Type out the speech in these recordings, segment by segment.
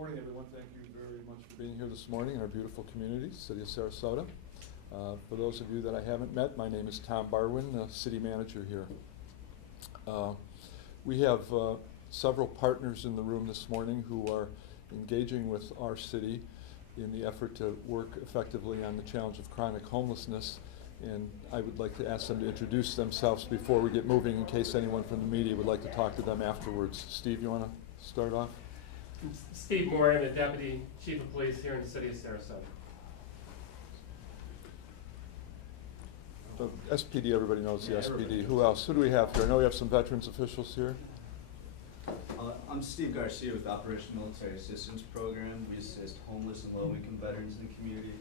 morning, everyone. Thank you very much for being here this morning in our beautiful community, City of Sarasota. For those of you that I haven't met, my name is Tom Barwin, City Manager here. We have several partners in the room this morning who are engaging with our city in the effort to work effectively on the challenge of chronic homelessness. And I would like to ask them to introduce themselves before we get moving in case anyone from the media would like to talk to them afterwards. Steve, you want to start off? Steve Moore, I'm the Deputy Chief of Police here in the City of Sarasota. SPD, everybody knows the SPD. Who else? Who do we have here? I know we have some veterans officials here. I'm Steve Garcia with Operation Military Assistance Program. We assist homeless and low-income veterans in the community,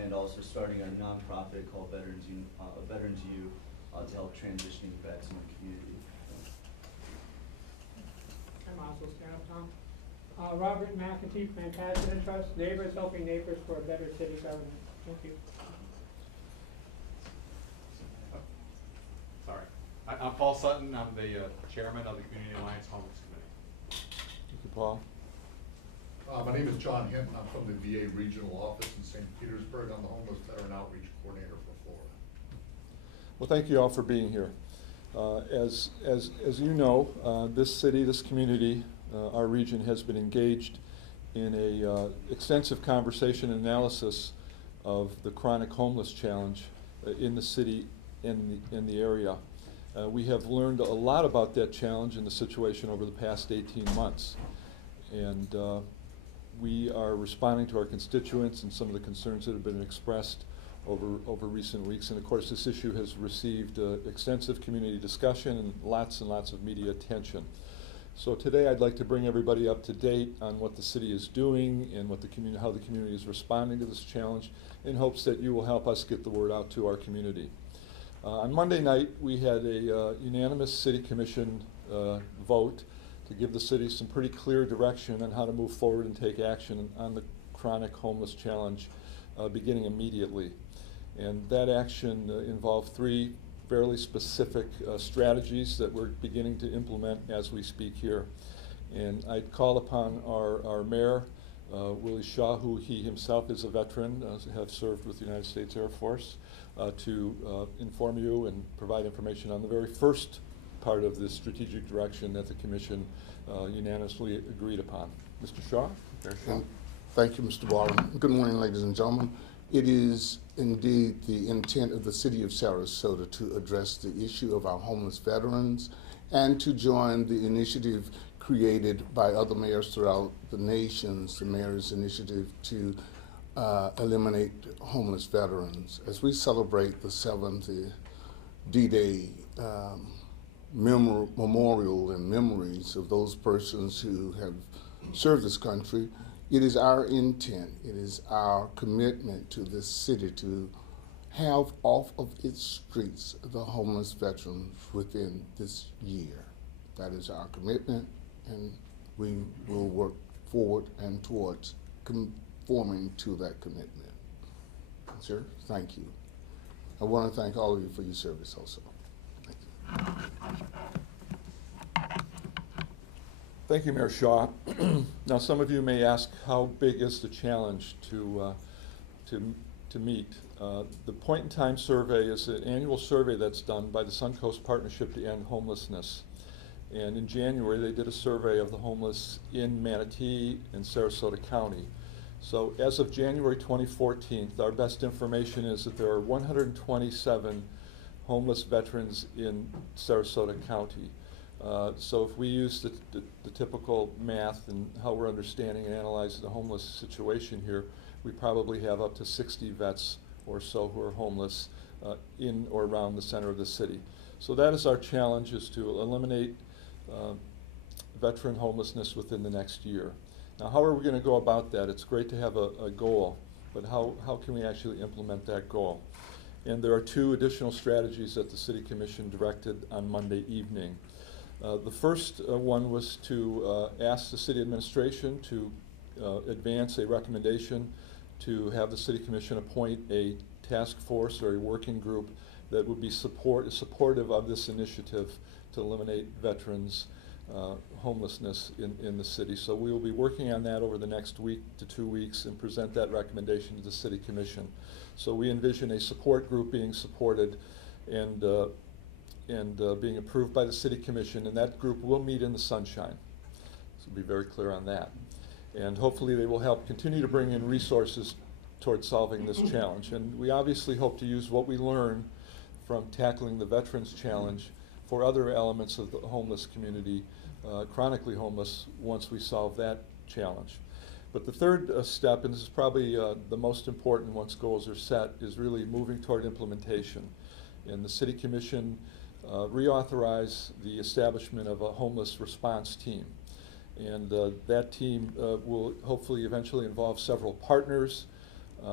and also starting a nonprofit called Veterans U to help transitioning vets in the community. I'm also Staff Tom. Robert McAtee, Plantagenet Trust, Neighbors Helping Neighbors for a Better City Government. Thank you. Sorry. I'm Paul Sutton. I'm the chairman of the Community Alliance Homeless Committee. Thank you, Paul. My name is John Hinton. I'm from the VA Regional Office in St. Petersburg. I'm the Homeless Veteran Outreach Coordinator for Florida. Well, thank you all for being here. As you know, this city, this community, our region has been engaged in a extensive conversation and analysis of the chronic homeless challenge in the city, in the area. We have learned a lot about that challenge and the situation over the past 18 months. And we are responding to our constituents and some of the concerns that have been expressed over recent weeks. And of course, this issue has received extensive community discussion and lots of media attention. So today I'd like to bring everybody up to date on what the city is doing and what how the community is responding to this challenge, in hopes that you will help us get the word out to our community. On Monday night, we had a unanimous City Commission vote to give the city some pretty clear direction on how to move forward and take action on the chronic homeless challenge beginning immediately. And that action involved three fairly specific strategies that we're beginning to implement as we speak here. And I'd call upon our mayor, Willie Shaw, who he himself is a veteran, have served with the United States Air Force, to inform you and provide information on the very first part of this strategic direction that the Commission unanimously agreed upon. Mr. Shaw? Mayor Shaw. Thank you, Mr. Barwin. Good morning, ladies and gentlemen. It is indeed the intent of the City of Sarasota to address the issue of our homeless veterans and to join the initiative created by other mayors throughout the nations, the Mayor's Initiative to eliminate homeless veterans. As we celebrate the 70th D-Day memorial and memories of those persons who have served this country, it is our intent, it is our commitment to this city to have off of its streets the homeless veterans within this year. That is our commitment, and we will work forward and towards conforming to that commitment. Sir, thank you. I want to thank all of you for your service also. Thank you. Thank you, Mayor Shaw. Now, some of you may ask, how big is the challenge to meet? The Point in Time survey is an annual survey that's done by the Suncoast Partnership to End Homelessness. And in January, they did a survey of the homeless in Manatee and Sarasota County. So as of January 2014, our best information is that there are 127 homeless veterans in Sarasota County. So if we use the typical math and how we're understanding and analyzing the homeless situation here, we probably have up to 60 vets or so who are homeless in or around the center of the city. So that is our challenge, is to eliminate veteran homelessness within the next year. Now, how are we going to go about that? It's great to have a goal, but how can we actually implement that goal? And there are two additional strategies that the City Commission directed on Monday evening. The first one was to ask the city administration to advance a recommendation to have the City Commission appoint a task force or a working group that would be supportive of this initiative to eliminate veterans homelessness in the city. So we will be working on that over the next week to 2 weeks and present that recommendation to the City Commission. So we envision a support group being supported and being approved by the City Commission, and that group will meet in the sunshine. So be very clear on that. And hopefully they will help continue to bring in resources towards solving this challenge. And we obviously hope to use what we learn from tackling the Veterans Challenge for other elements of the homeless community, chronically homeless, once we solve that challenge. But the third step, and this is probably the most important once goals are set, is really moving toward implementation. And the City Commission reauthorized the establishment of a homeless response team. And that team will hopefully eventually involve several partners.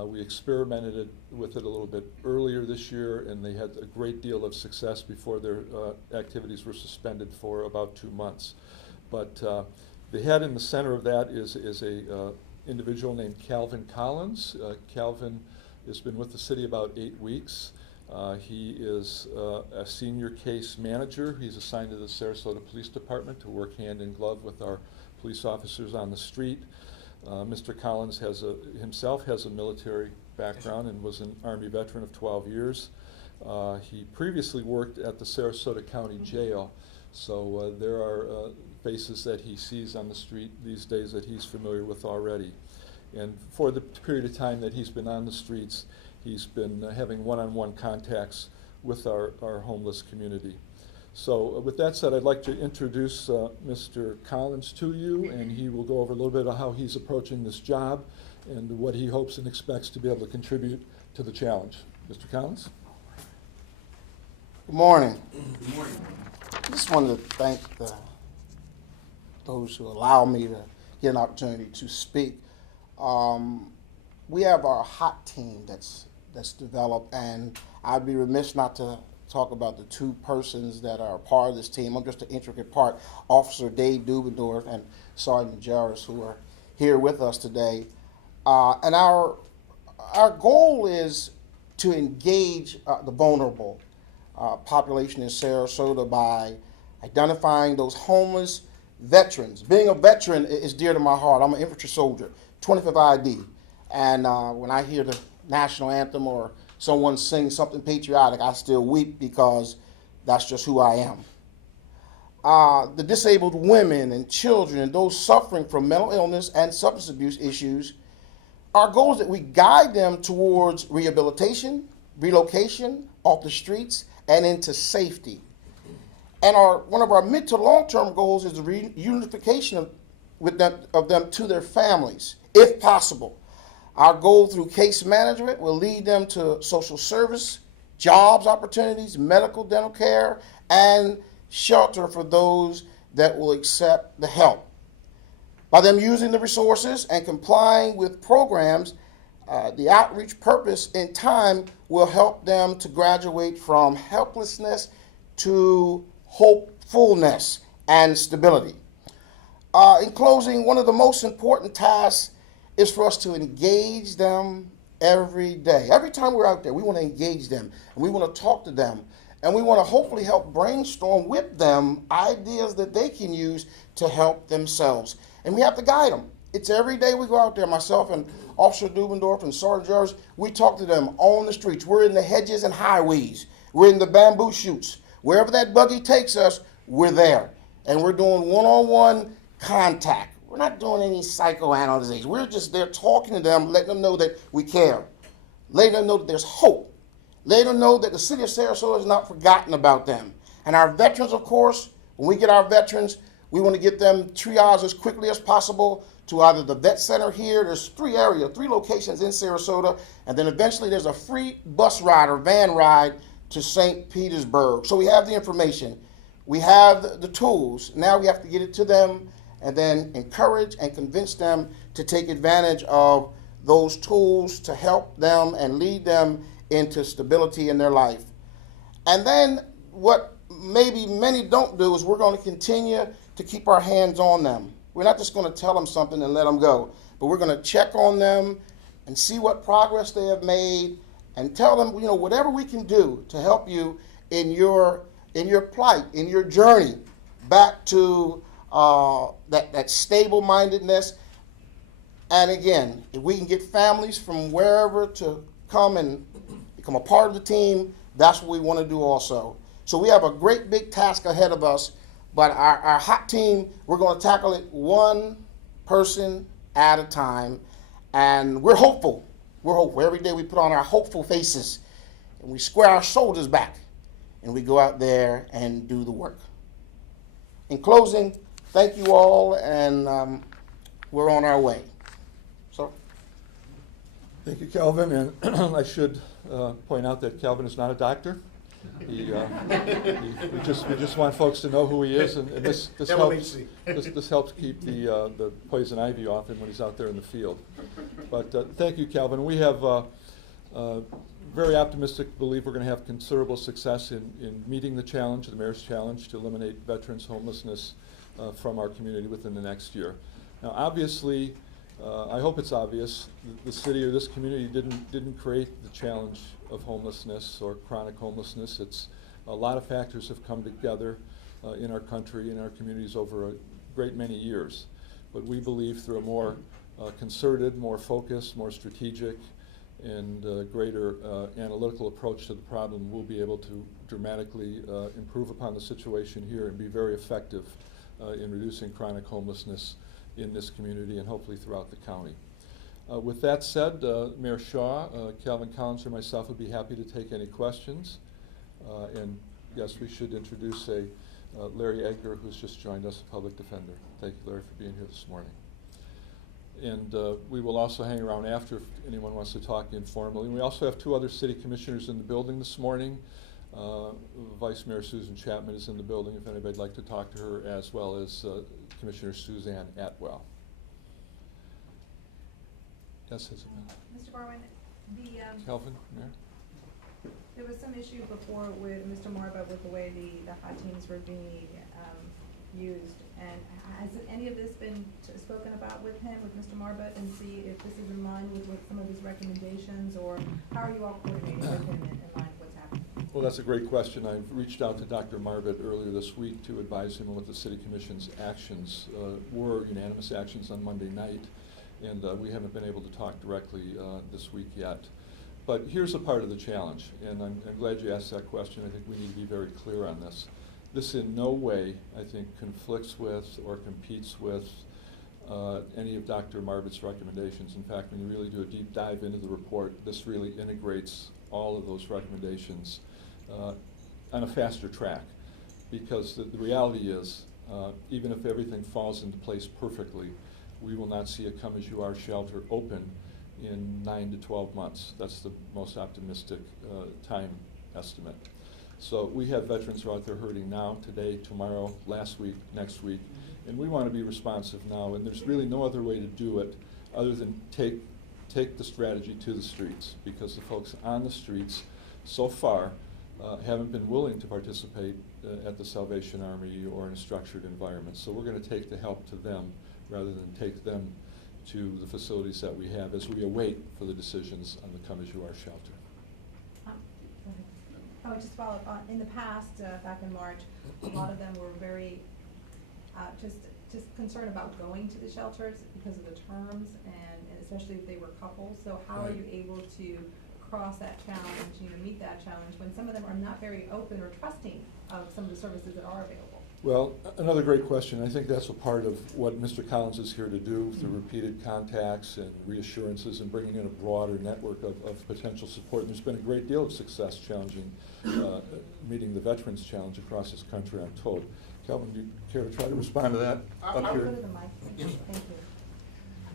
We experimented with it a little bit earlier this year, and they had a great deal of success before their activities were suspended for about 2 months. But the head in the center of that is a individual named Calvin Collins. Calvin has been with the city about 8 weeks. He is a senior case manager. He's assigned to the Sarasota Police Department to work hand in glove with our police officers on the street. Mr. Collins himself has a military background and was an Army veteran of 12 years. He previously worked at the Sarasota County Jail, so there are faces that he sees on the street these days that he's familiar with already. And for the period of time that he's been on the streets, he's been having one-on-one contacts with our homeless community. So with that said, I'd like to introduce Mr. Collins to you, and he will go over a little bit of how he's approaching this job and what he hopes and expects to be able to contribute to the challenge. Mr. Collins? Good morning. Good morning. I just wanted to thank those who allow me to get an opportunity to speak. We have our hot team that's developed, and I'd be remiss not to talk about the two persons that are part of this team. I'm just an intricate part, Officer Dave Dubendorf and Sergeant Jarris, who are here with us today. And our goal is to engage the vulnerable population in Sarasota by identifying those homeless veterans. Being a veteran is dear to my heart. I'm an infantry soldier, 25th ID. And when I hear the national anthem or someone sing something patriotic, I still weep because that's just who I am. The disabled women and children and those suffering from mental illness and substance abuse issues, our goal is that we guide them towards rehabilitation, relocation off the streets, and into safety. And one of our mid to long-term goals is the reunification of them to their families, if possible. Our goal through case management will lead them to social service, jobs opportunities, medical, dental care, and shelter for those that will accept the help. By them using the resources and complying with programs, the outreach purpose in time will help them to graduate from helplessness to hopefulness and stability. In closing, one of the most important tasks is for us to engage them every day. Every time we're out there, we want to engage them, and we want to talk to them, and we want to hopefully help brainstorm with them ideas that they can use to help themselves. And we have to guide them. It's every day we go out there, myself and Officer Dubendorf and Sergeant Jarvis, we talk to them on the streets. We're in the hedges and highways. We're in the bamboo shoots. Wherever that buggy takes us, we're there. And we're doing one-on-one contact. We're not doing any psychoanalysis. We're just there talking to them, letting them know that we care, letting them know that there's hope, letting them know that the city of Sarasota has not forgotten about them. And our veterans, of course, when we get our veterans, we want to get them triaged as quickly as possible to either the vet center here. There's 3 locations in Sarasota, and then eventually there's a free bus ride or van ride to St. Petersburg. So we have the information. We have the tools. Now we have to get it to them and then encourage and convince them to take advantage of those tools to help them and lead them into stability in their life. And then what maybe many don't do is we're going to continue to keep our hands on them. We're not just going to tell them something and let them go, but we're going to check on them and see what progress they have made and tell them, whatever we can do to help you in your plight, in your journey, back to that stable-mindedness. And again, if we can get families from wherever to come and become a part of the team, that's what we want to do also. So we have a great big task ahead of us, but our hot team, we're going to tackle it one person at a time. And we're hopeful. We're hopeful. Every day we put on our hopeful faces and we square our shoulders back and we go out there and do the work. In closing, thank you all, and we're on our way. So, Thank you, Calvin, and I should point out that Calvin is not a doctor. We just want folks to know who he is, and this helps keep the poison ivy off him when he's out there in the field. But thank you, Calvin. We have very optimistic belief we're going to have considerable success in meeting the challenge, the mayor's challenge, to eliminate veterans homelessness from our community within the next year. Now, obviously, I hope it's obvious, the city or this community didn't create the challenge of homelessness or chronic homelessness. It's a lot of factors have come together in our country, in our communities over a great many years. But we believe through a more concerted, more focused, more strategic, and greater analytical approach to the problem, we'll be able to dramatically improve upon the situation here and be very effective in reducing chronic homelessness in this community and hopefully throughout the county. With that said, Mayor Shaw, Calvin Collins, or myself would be happy to take any questions. And yes, we should introduce Larry Edgar, who's just joined us, a public defender. Thank you, Larry, for being here this morning. And we will also hang around after if anyone wants to talk informally. And we also have two other city commissioners in the building this morning. Vice Mayor Susan Chapman is in the building if anybody'd like to talk to her, as well as Commissioner Suzanne Atwell. Yes, Isabel. Mr. Barwin, Calvin, Mayor? there was some issue before with Mr. Marba with the way the hot teams were being used. And has any of this been spoken about with him, with Mr. Marba, and see if this is in line with some of his recommendations, or how are you all coordinating with him in line with what's happening? Well, that's a great question. I've reached out to Dr. Marbett earlier this week to advise him on what the City Commission's actions were, unanimous actions on Monday night, and we haven't been able to talk directly this week yet. But here's a part of the challenge, and I'm glad you asked that question. I think we need to be very clear on this. This in no way, I think, conflicts with or competes with any of Dr. Marbett's recommendations. In fact, when you really do a deep dive into the report, this really integrates all of those recommendations on a faster track. Because the reality is, even if everything falls into place perfectly, we will not see a Come As You Are shelter open in 9 to 12 months. That's the most optimistic time estimate. So we have veterans who are out there hurting now, today, tomorrow, last week, next week, and we want to be responsive now, and there's really no other way to do it other than take the strategy to the streets, because the folks on the streets so far haven't been willing to participate at the Salvation Army or in a structured environment. So we're going to take the help to them rather than take them to the facilities that we have as we await for the decisions on the Come As You Are shelter. Oh, just follow up. In the past, back in March, a lot of them were very just concerned about going to the shelters because of the terms, and especially if they were couples. So how are you able to cross that challenge, meet that challenge when some of them are not very open or trusting of some of the services that are available? Well, another great question. I think that's a part of what Mr. Collins is here to do through repeated contacts and reassurances and bringing in a broader network of potential support. And there's been a great deal of success meeting the Veterans Challenge across this country, I'm told. Calvin, do you care to try to respond to that up I'll here? go to the mic. Thank you.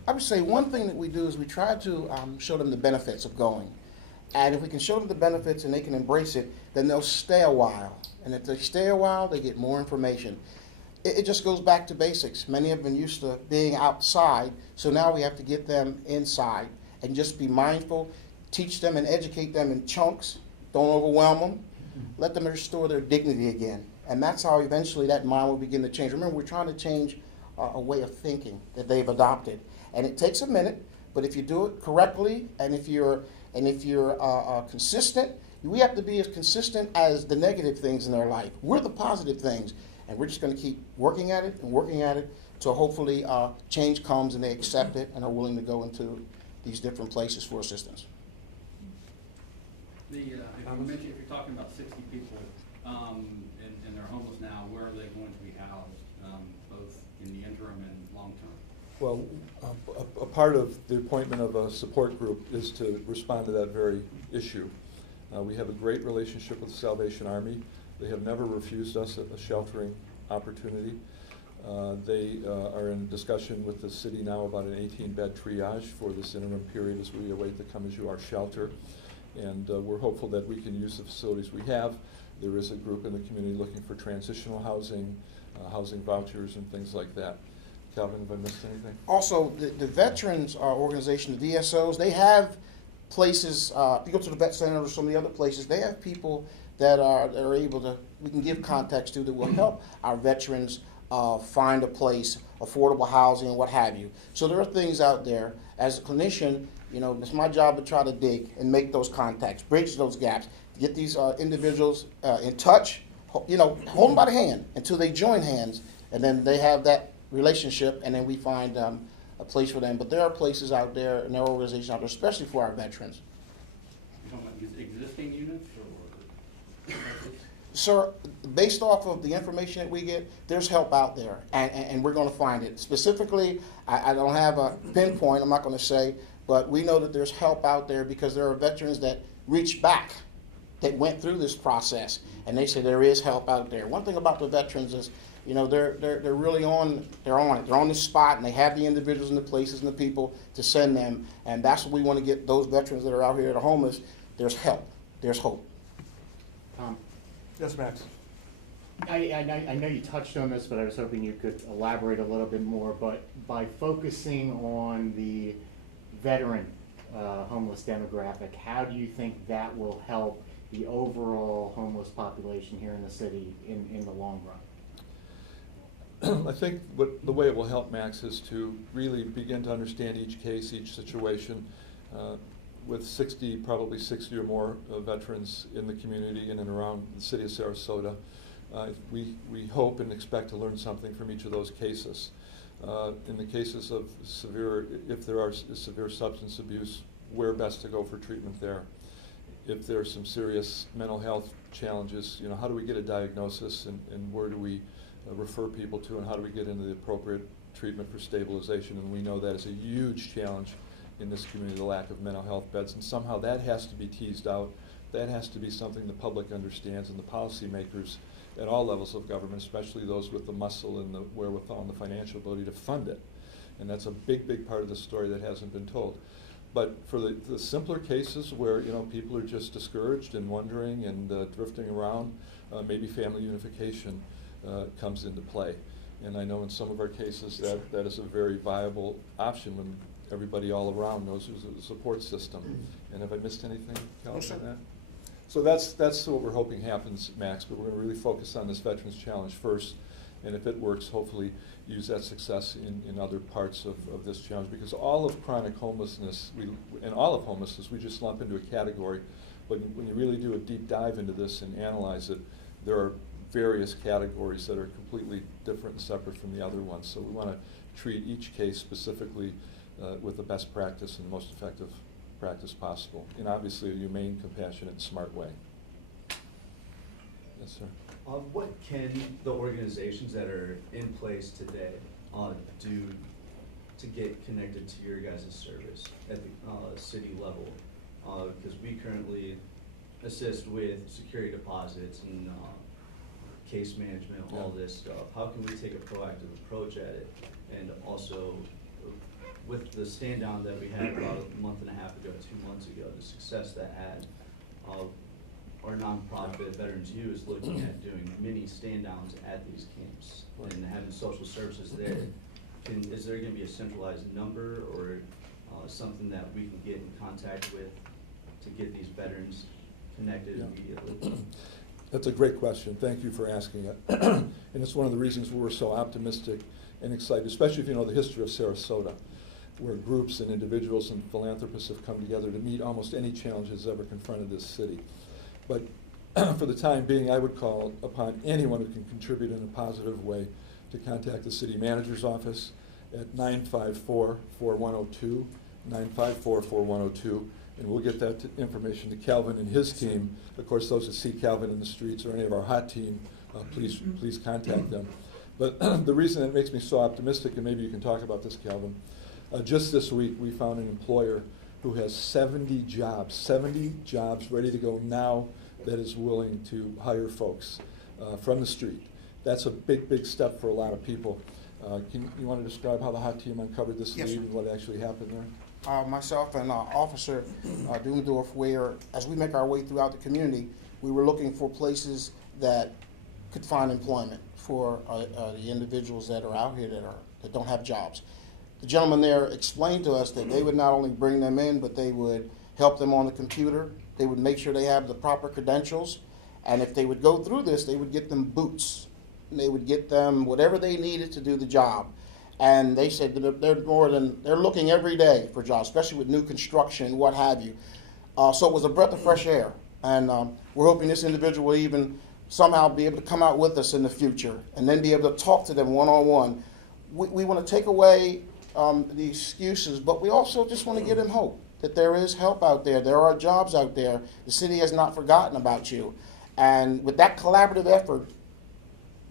I would say one thing that we do is we try to show them the benefits of going. And if we can show them the benefits and they can embrace it, then they'll stay a while. And if they stay a while, they get more information. It just goes back to basics. Many have been used to being outside, so now we have to get them inside and just be mindful, teach them and educate them in chunks. Don't overwhelm them. Let them restore their dignity again. And that's how eventually that mind will begin to change. Remember, we're trying to change a way of thinking that they've adopted. And it takes a minute, but if you do it correctly and if you're consistent, we have to be as consistent as the negative things in their life. We're the positive things. And we're just gonna keep working at it and working at it till hopefully change comes and they accept it and are willing to go into these different places for assistance. If you're talking about 60 people, and they're homeless now, where are they going to be housed, both in the interim and long term? Well, a part of the appointment of a support group is to respond to that very issue. We have a great relationship with the Salvation Army. They have never refused us a sheltering opportunity. They are in discussion with the city now about an 18-bed triage for this interim period as we await the Come As You Are shelter. And we're hopeful that we can use the facilities we have. There is a group in the community looking for transitional housing, housing vouchers and things like that. Calvin, have I missed anything? Also, the veterans organization, the VSOs, they have places, if you go to the vet center or some of the other places, they have people that are able to, we can give contacts to that will help our veterans find a place, affordable housing and what have you. So there are things out there. As a clinician, you know, it's my job to try to dig and make those contacts, bridge those gaps, get these individuals in touch, you know, hold them by the hand until they join hands, and then they have that relationship, and then we find a place for them. But there are places out there, and there are organizations out there, especially for our veterans. You're talking about existing units or? Sir, based off of the information that we get, there's help out there, and we're going to find it. Specifically, I don't have a pinpoint, I'm not going to say, but we know that there's help out there because there are veterans that reach back, that went through this process, and they say there is help out there. One thing about the veterans is, you know, they're really on it. They're on the spot, and they have the individuals and the places and the people to send them, and that's what we want to get those veterans that are out here that are homeless. There's help. There's hope. Tom, Yes, Max. I know you touched on this, but I was hoping you could elaborate a little bit more. But by focusing on the veteran homeless demographic, how do you think that will help the overall homeless population here in the city in the long run? I think the way it will help, Max, is to really begin to understand each case, each situation. With probably 60 or more veterans in the community in and around the city of Sarasota, we hope and expect to learn something from each of those cases. In the cases of if there are severe substance abuse, where best to go for treatment there. If there are some serious mental health challenges, you know, how do we get a diagnosis and where do we refer people to, and how do we get into the appropriate treatment for stabilization? And we know that is a huge challenge in this community, the lack of mental health beds, and somehow that has to be teased out. That has to be something the public understands, and the policymakers at all levels of government, especially those with the muscle and the wherewithal and the financial ability to fund it. And that's a big, big part of the story that hasn't been told. But for the simpler cases where, you know, people are just discouraged and wondering and drifting around, maybe family unification comes into play. And I know in some of our cases that is a very viable option when everybody all around knows there's a support system. And have I missed anything, Calvin, on that? So that's what we're hoping happens, Max, but we're going to really focus on this Veterans Challenge first, and if it works, hopefully use that success in other parts of this challenge, because all of chronic homelessness, and all of homelessness, we just lump into a category, but when you really do a deep dive into this and analyze it, there are various categories that are completely different and separate from the other ones. So we want to treat each case specifically with the best practice and the most effective practice possible, in obviously a humane, compassionate, and smart way. Yes, sir. What can the organizations that are in place today do to get connected to your guys' service at the city level? Because we currently assist with security deposits and case management, all this stuff. How can we take a proactive approach at it? And also, with the stand down that we had about a month and a half ago, 2 months ago, the success that had, our nonprofit Veterans U is looking at doing mini stand downs at these camps and having social services there. Is there going to be a centralized number or something that we can get in contact with to get these veterans connected immediately? That's a great question. Thank you for asking it. And it's one of the reasons we're so optimistic and excited, especially if you know the history of Sarasota, where groups and individuals and philanthropists have come together to meet almost any challenge that's ever confronted this city. But for the time being, I would call upon anyone who can contribute in a positive way to contact the city manager's office at 954-4102, 954-4102, and we'll get that information to Calvin and his team. Of course, those that see Calvin in the streets or any of our hot team, please contact them. But the reason that makes me so optimistic, and maybe you can talk about this, Calvin, just this week we found an employer who has 70 jobs ready to go now that is willing to hire folks from the street. That's a big step for a lot of people. You want to describe how the hot team uncovered this Yes, lead sir. and what actually happened there? Myself and Officer Dubendorf, where as we make our way throughout the community, we were looking for places that could find employment for the individuals that are out here that don't have jobs. The gentleman there explained to us that they would not only bring them in, but they would help them on the computer. They would make sure they have the proper credentials, and if they would go through this, they would get them boots. And they would get them whatever they needed to do the job. And they said that they're looking every day for jobs, especially with new construction, what have you. So it was a breath of fresh air. And we're hoping this individual will even somehow be able to come out with us in the future and then be able to talk to them one-on-one. We want to take away the excuses, but we also just want to give them hope that there is help out there. There are jobs out there. The city has not forgotten about you. And with that collaborative effort,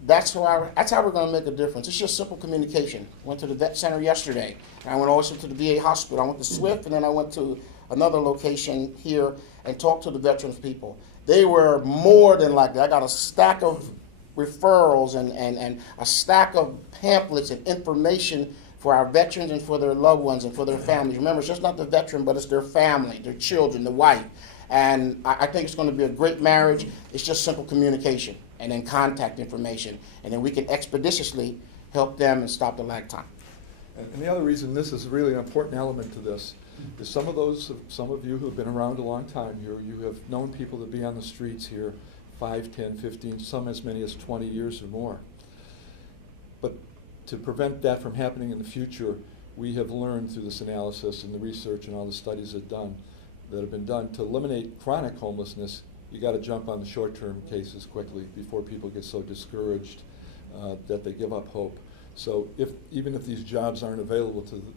that's how we're going to make a difference. It's just simple communication. Went to the vet center yesterday. And I went also to the VA hospital. I went to Swift, and then I went to another location here and talked to the veterans people. They were more than likely. I got a stack of referrals and a stack of pamphlets and information for our veterans and for their loved ones and for their families. Remember, it's just not the veteran, but it's their family, their children, the wife. And I think it's going to be a great marriage. It's just simple communication and then contact information. And then we can expeditiously help them and stop the lag time. And the other reason this is really an important element to this is some of you who have been around a long time here, you have known people to be on the streets here 5, 10, 15, some as many as 20 years or more. But to prevent that from happening in the future, we have learned through this analysis and the research and all the studies that have been done to eliminate chronic homelessness. You got to jump on the short-term cases quickly before people get so discouraged that they give up hope. So even if these jobs aren't available to the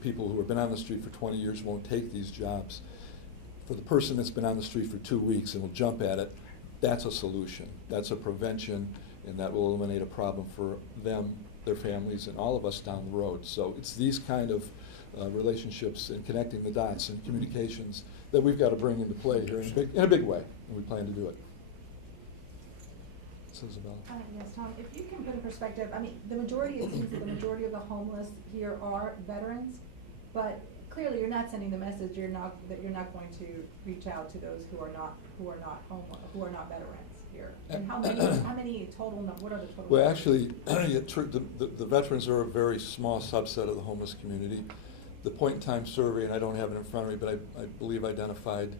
people who have been on the street for 20 years won't take these jobs, for the person that's been on the street for 2 weeks and will jump at it, that's a solution. That's a prevention, and that will eliminate a problem for them, their families, and all of us down the road. So it's these kind of relationships and connecting the dots and communications that we've got to bring into play here in a big way, and we plan to do it. So Isabella. Yes, Tom, if you can put in perspective, I mean, it seems that the majority of the homeless here are veterans, but clearly you're not sending the message that you're not going to reach out to those who are not veterans here. And how many total, what are the total? Well, actually, the veterans are a very small subset of the homeless community. The point-in-time survey, and I don't have it in front of me, but I believe identified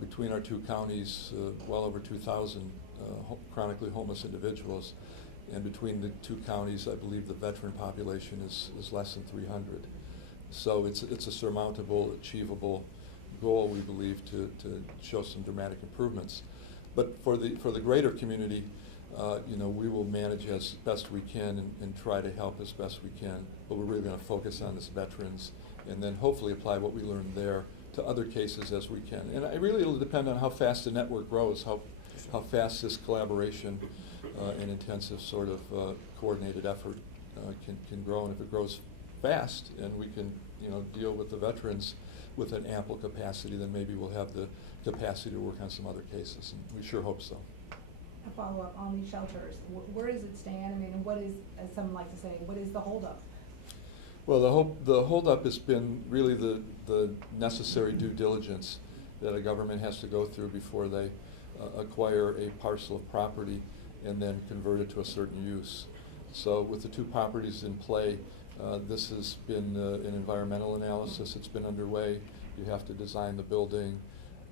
between our two counties well over 2,000 chronically homeless individuals. And between the two counties, I believe the veteran population is less than 300. So it's a surmountable, achievable goal, we believe, to show some dramatic improvements. But for the greater community, we will manage as best we can and try to help as best we can. But we're really going to focus on this veterans and then hopefully apply what we learned there to other cases as we can. And it'll depend on how fast the network grows, how fast this collaboration and intensive sort of coordinated effort can grow. And if it grows fast and we can deal with the veterans with an ample capacity, then maybe we'll have the capacity to work on some other cases, and we sure hope so. A follow-up on these shelters. Where does it stand? I mean, and what is, as some like to say, what is the holdup? Well, the holdup has been really the necessary due diligence that a government has to go through before they acquire a parcel of property and then convert it to a certain use. So with the two properties in play, this has been an environmental analysis that's been underway. You have to design the building.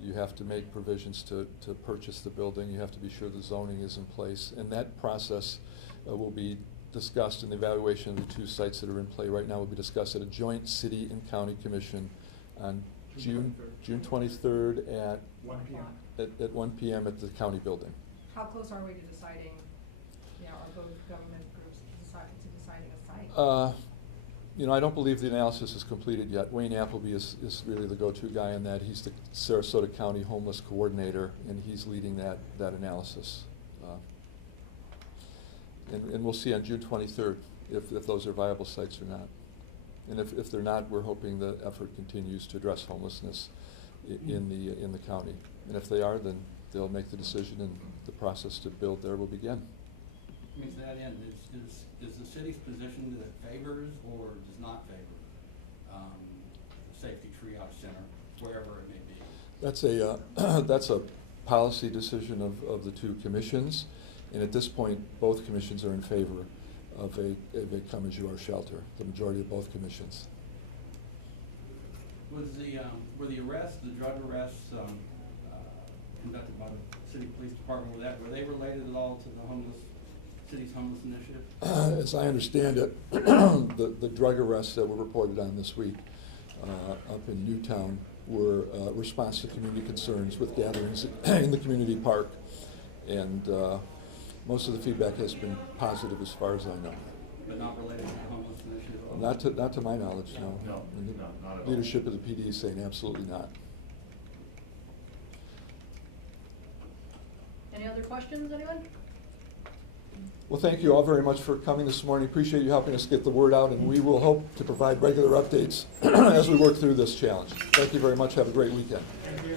You have to make provisions to purchase the building. You have to be sure the zoning is in place. And that process will be discussed in the evaluation of the two sites that are in play right now. Will be discussed at a joint city and county commission on June 23rd at 1 p.m. at 1 p.m. at the county building. How close are we to deciding, are both government groups to deciding a site? You know, I don't believe the analysis is completed yet. Wayne Appleby is really the go-to guy on that. He's the Sarasota County Homeless Coordinator, and he's leading that analysis. And we'll see on June 23rd if those are viable sites or not. And if they're not, we're hoping the effort continues to address homelessness in the county. And if they are, then they'll make the decision, and the process to build there will begin. I mean, to that end, is the city's position that it favors or does not favor safety triage center, wherever it may be? That's a policy decision of the two commissions, and at this point, both commissions are in favor of a come-as-you-are shelter, the majority of both commissions. Were the arrests, the drug arrests conducted by the city police department, were they related at all to the city's homeless initiative? As I understand it, the drug arrests that were reported on this week up in Newtown were response to community concerns with gatherings in the community park, and most of the feedback has been positive as far as I know. But not related to the homeless initiative? Not to my knowledge, no. No, And the not at all. leadership of the PD is saying absolutely not. Any other questions, anyone? Well, thank you all very much for coming this morning. Appreciate you helping us get the word out, and we will hope to provide regular updates as we work through this challenge. Thank you very much. Have a great weekend. Thank you.